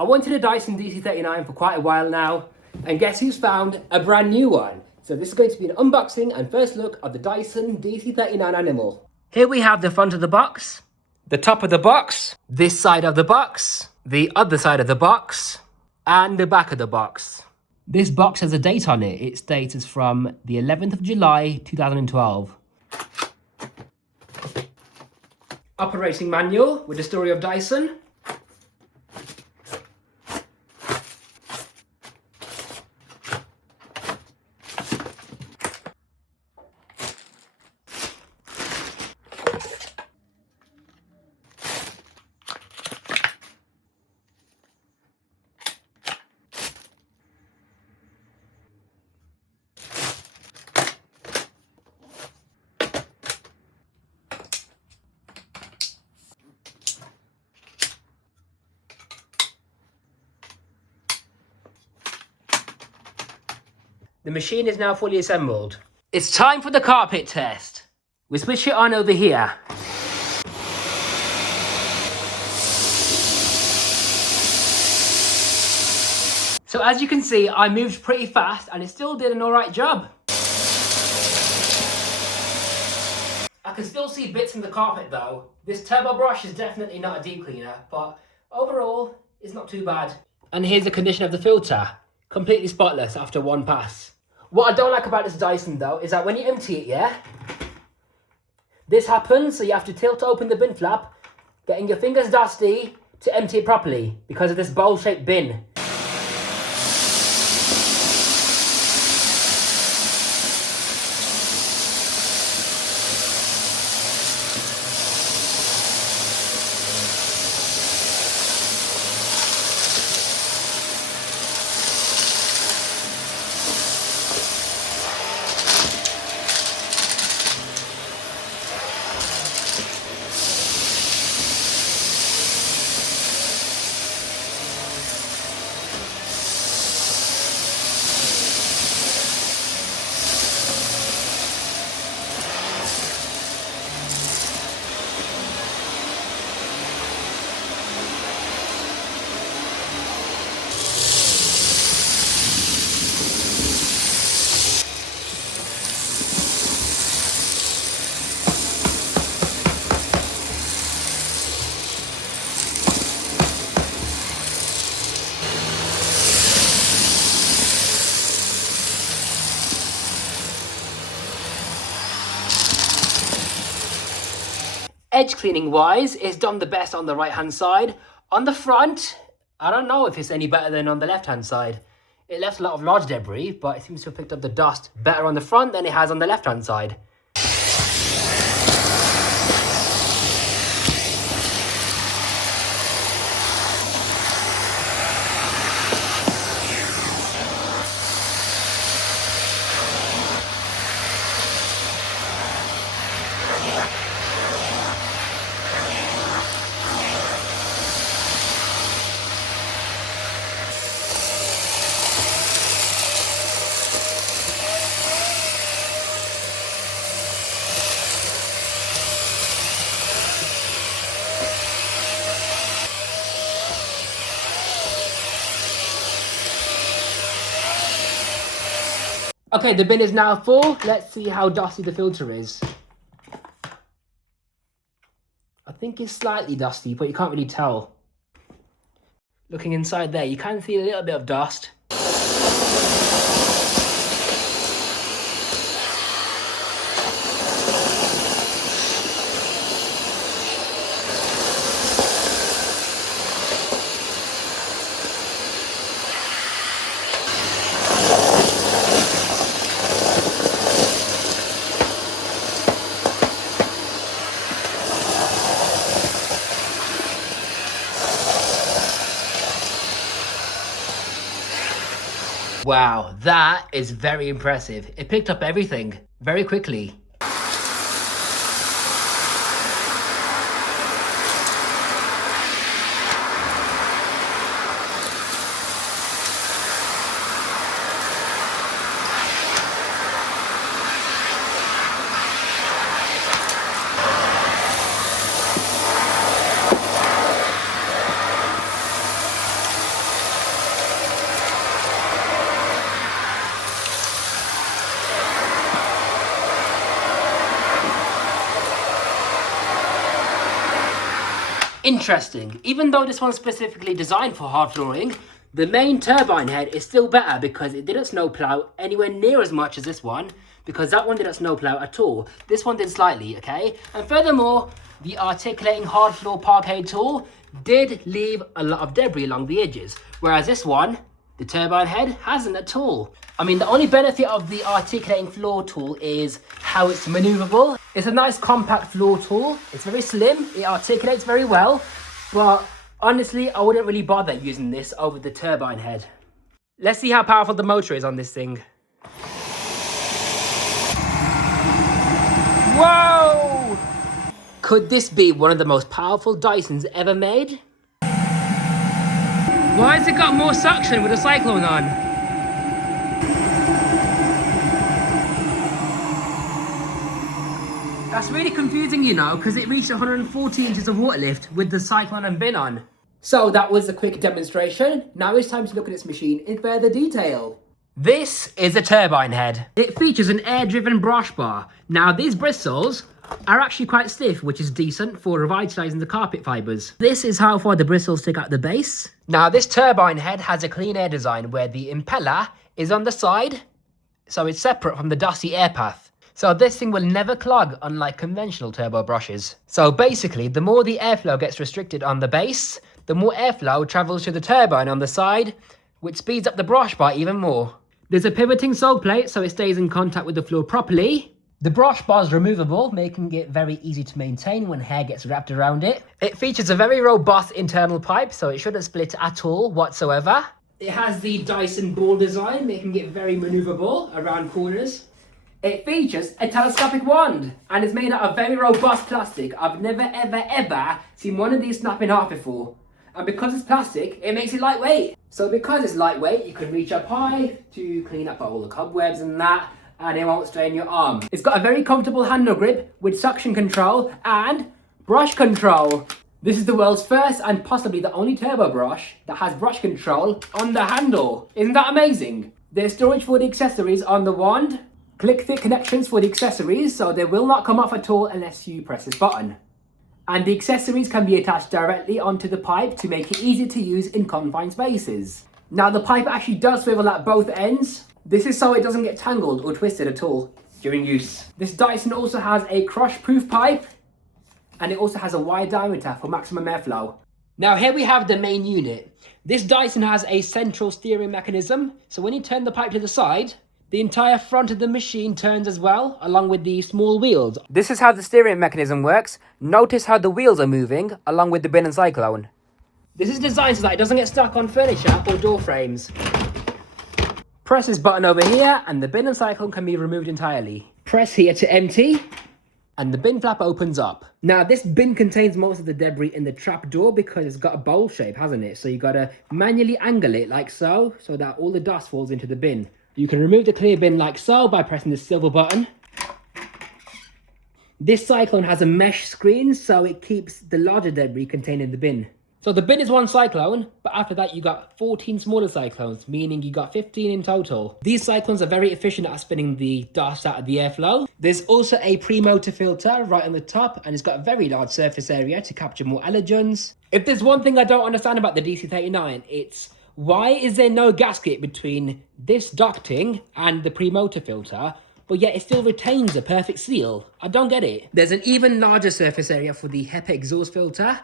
I wanted a Dyson DC39 for quite a while now, and guess who's found a brand new one? So this is going to be an unboxing and first look of the Dyson DC39 Animal. Here we have the front of the box, the top of the box, this side of the box, the other side of the box, and the back of the box. This box has a date on it. Its date is from the 11th of July, 2012. Operating manual with the story of Dyson. The machine is now fully assembled. It's time for the carpet test. We switch it on over here. So as you can see, I moved pretty fast and it still did an alright job. I can still see bits in the carpet though. This turbo brush is definitely not a deep cleaner, but overall, it's not too bad. And here's the condition of the filter. Completely spotless after one pass. What I don't like about this Dyson though is that when you empty it, yeah, this happens, so you have to tilt open the bin flap, getting your fingers dusty to empty it properly because of this bowl-shaped bin. Edge cleaning wise, it's done the best on the right hand side. On the front, I don't know if it's any better than on the left hand side. It left a lot of large debris, but it seems to have picked up the dust better on the front than it has on the left hand side. Okay, the bin is now full. Let's see how dusty the filter is. I think it's slightly dusty, but you can't really tell. Looking inside there, you can see a little bit of dust. Wow, that is very impressive. It picked up everything very quickly. Interesting. Even though this one's specifically designed for hard flooring, the main turbine head is still better because it didn't snowplow anywhere near as much as this one, because that one didn't snowplow at all. This one did slightly, okay? And furthermore, the articulating hard floor parquet tool did leave a lot of debris along the edges, whereas this one, the turbine head, hasn't at all. I mean, the only benefit of the articulating floor tool is how it's maneuverable. It's a nice compact floor tool. It's very slim, it articulates very well, but honestly, I wouldn't really bother using this over the turbine head. Let's see how powerful the motor is on this thing. Whoa! Could this be one of the most powerful Dysons ever made? Why has it got more suction with a Cyclone on? That's really confusing, you know, because it reached 140 inches of water lift with the Cyclone and bin on. So that was a quick demonstration. Now it's time to look at this machine in further detail. This is a turbine head. It features an air-driven brush bar. Now these bristles are actually quite stiff, which is decent for revitalizing the carpet fibers. This is how far the bristles stick out the base. Now this turbine head has a clean air design where the impeller is on the side, so it's separate from the dusty air path. So this thing will never clog, unlike conventional turbo brushes. So basically, the more the airflow gets restricted on the base, the more airflow travels to the turbine on the side, which speeds up the brush bar even more. There's a pivoting sole plate, so it stays in contact with the floor properly. The brush bar is removable, making it very easy to maintain when hair gets wrapped around it. It features a very robust internal pipe, so it shouldn't split at all whatsoever. It has the Dyson ball design, making it very maneuverable around corners. It features a telescopic wand and is made out of very robust plastic. I've never ever seen one of these snap in half before. And because it's plastic, it makes it lightweight. So because it's lightweight, you can reach up high to clean up all the cobwebs and that, and it won't strain your arm. It's got a very comfortable handle grip with suction control and brush control. This is the world's first and possibly the only turbo brush that has brush control on the handle. Isn't that amazing? There's storage for the accessories on the wand. Click fit connections for the accessories, so they will not come off at all unless you press this button. And the accessories can be attached directly onto the pipe to make it easy to use in confined spaces. Now the pipe actually does swivel at both ends. This is so it doesn't get tangled or twisted at all during use. This Dyson also has a crush-proof pipe, and it also has a wide diameter for maximum airflow. Now here we have the main unit. This Dyson has a central steering mechanism, so when you turn the pipe to the side, the entire front of the machine turns as well, along with the small wheels. This is how the steering mechanism works. Notice how the wheels are moving, along with the bin and Cyclone. This is designed so that it doesn't get stuck on furniture or door frames. Press this button over here, and the bin and Cyclone can be removed entirely. Press here to empty, and the bin flap opens up. Now this bin contains most of the debris in the trap door because it's got a bowl shape, hasn't it? So you gotta manually angle it like so that all the dust falls into the bin. You can remove the clear bin like so by pressing this silver button. This Cyclone has a mesh screen, so it keeps the larger debris contained in the bin. So the bin is one Cyclone, but after that you got 14 smaller Cyclones, meaning you got 15 in total. These Cyclones are very efficient at spinning the dust out of the airflow. There's also a pre-motor filter right on the top, and it's got a very large surface area to capture more allergens. If there's one thing I don't understand about the DC39, it's why is there no gasket between this ducting and the pre-motor filter, but yet it still retains a perfect seal? I don't get it. There's an even larger surface area for the HEPA exhaust filter,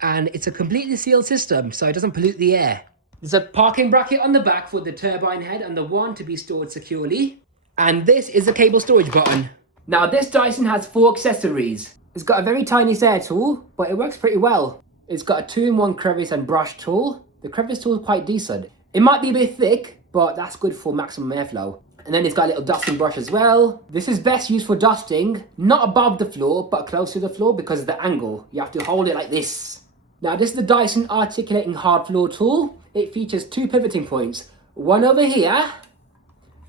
and it's a completely sealed system, so it doesn't pollute the air. There's a parking bracket on the back for the turbine head and the wand to be stored securely. And this is a cable storage button. Now this Dyson has 4 accessories. It's got a very tiny air tool, but it works pretty well. It's got a 2-in-1 crevice and brush tool. The crevice tool is quite decent. It might be a bit thick, but that's good for maximum airflow. And then it's got a little dusting brush as well. This is best used for dusting, not above the floor, but close to the floor because of the angle. You have to hold it like this. Now this is the Dyson Articulating Hard Floor Tool. It features 2 pivoting points. One over here,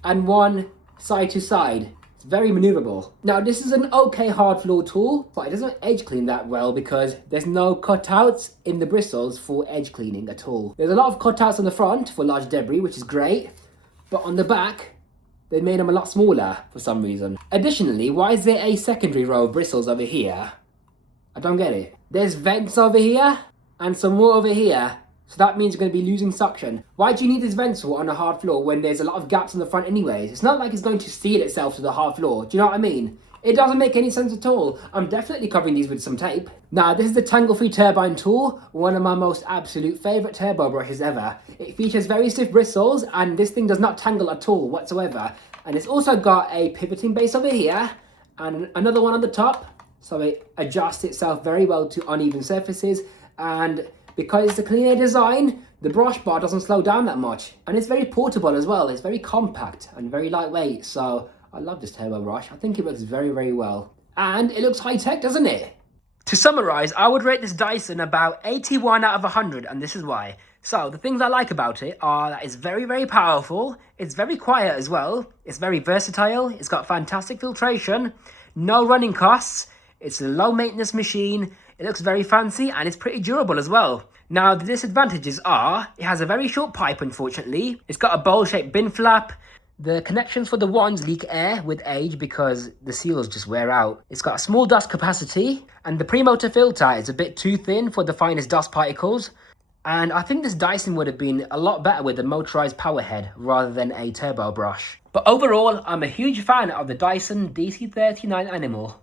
and one side to side. It's very maneuverable. Now this is an okay hard floor tool, but it doesn't edge clean that well because there's no cutouts in the bristles for edge cleaning at all. There's a lot of cutouts on the front for large debris, which is great, but on the back, they made them a lot smaller for some reason. Additionally, why is there a secondary row of bristles over here? I don't get it. There's vents over here and some more over here. So that means you're going to be losing suction. Why do you need this vent on a hard floor when there's a lot of gaps in the front anyways? It's not like it's going to seal itself to the hard floor. Do you know what I mean? It doesn't make any sense at all. I'm definitely covering these with some tape. Now, this is the tangle-free turbine tool, one of my most absolute favourite turbo brushes ever. It features very stiff bristles, and this thing does not tangle at all whatsoever. And it's also got a pivoting base over here, and another one on the top, so it adjusts itself very well to uneven surfaces. And because it's a clean air design, the brush bar doesn't slow down that much. And it's very portable as well. It's very compact and very lightweight, so I love this turbo brush. I think it works very, very well. And it looks high-tech, doesn't it? To summarise, I would rate this Dyson about 81 out of 100, and this is why. So, the things I like about it are that it's very, very powerful. It's very quiet as well. It's very versatile. It's got fantastic filtration. No running costs. It's a low-maintenance machine. It looks very fancy, and it's pretty durable as well. Now, the disadvantages are, it has a very short pipe, unfortunately. It's got a bowl-shaped bin flap. The connections for the wands leak air with age because the seals just wear out. It's got a small dust capacity, and the pre-motor filter is a bit too thin for the finest dust particles. And I think this Dyson would have been a lot better with a motorized power head rather than a turbo brush. But overall, I'm a huge fan of the Dyson DC39 Animal.